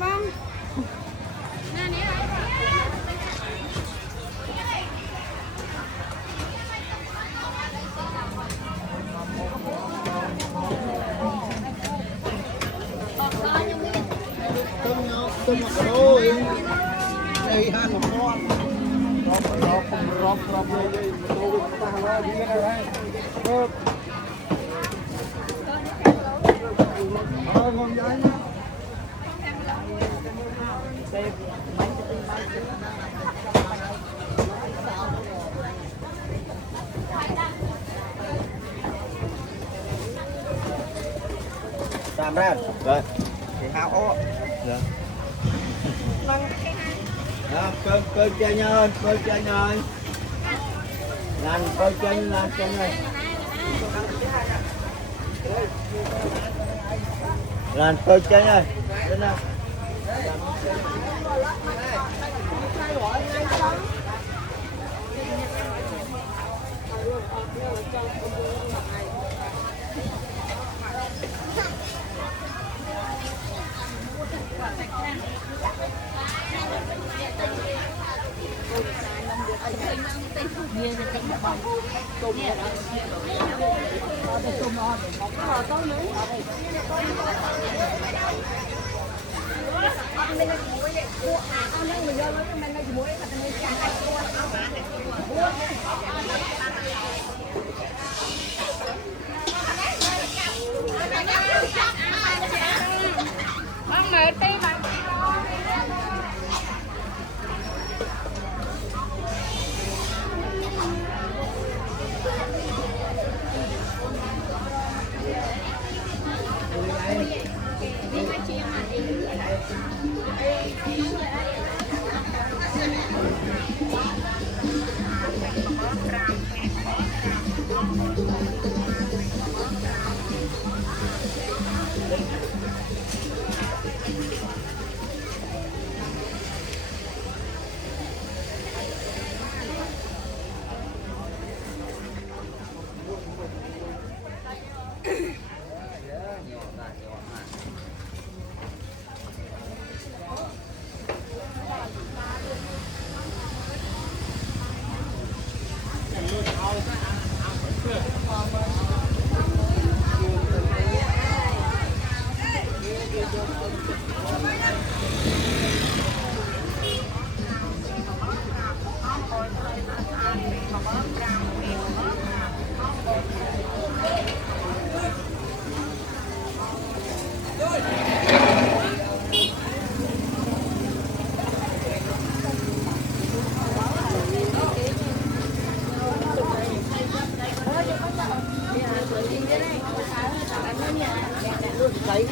hả bông? Tôm một đôi đây hai một con rọp đây tôi ta đi cái này ngon dai nhá làm ra rồi thì hao ó rồi cơ chơi nhơi làm cơ chơi làm chơi này làm cơ chơi nhơi đến nào Bông mệt đi mà. Đấy,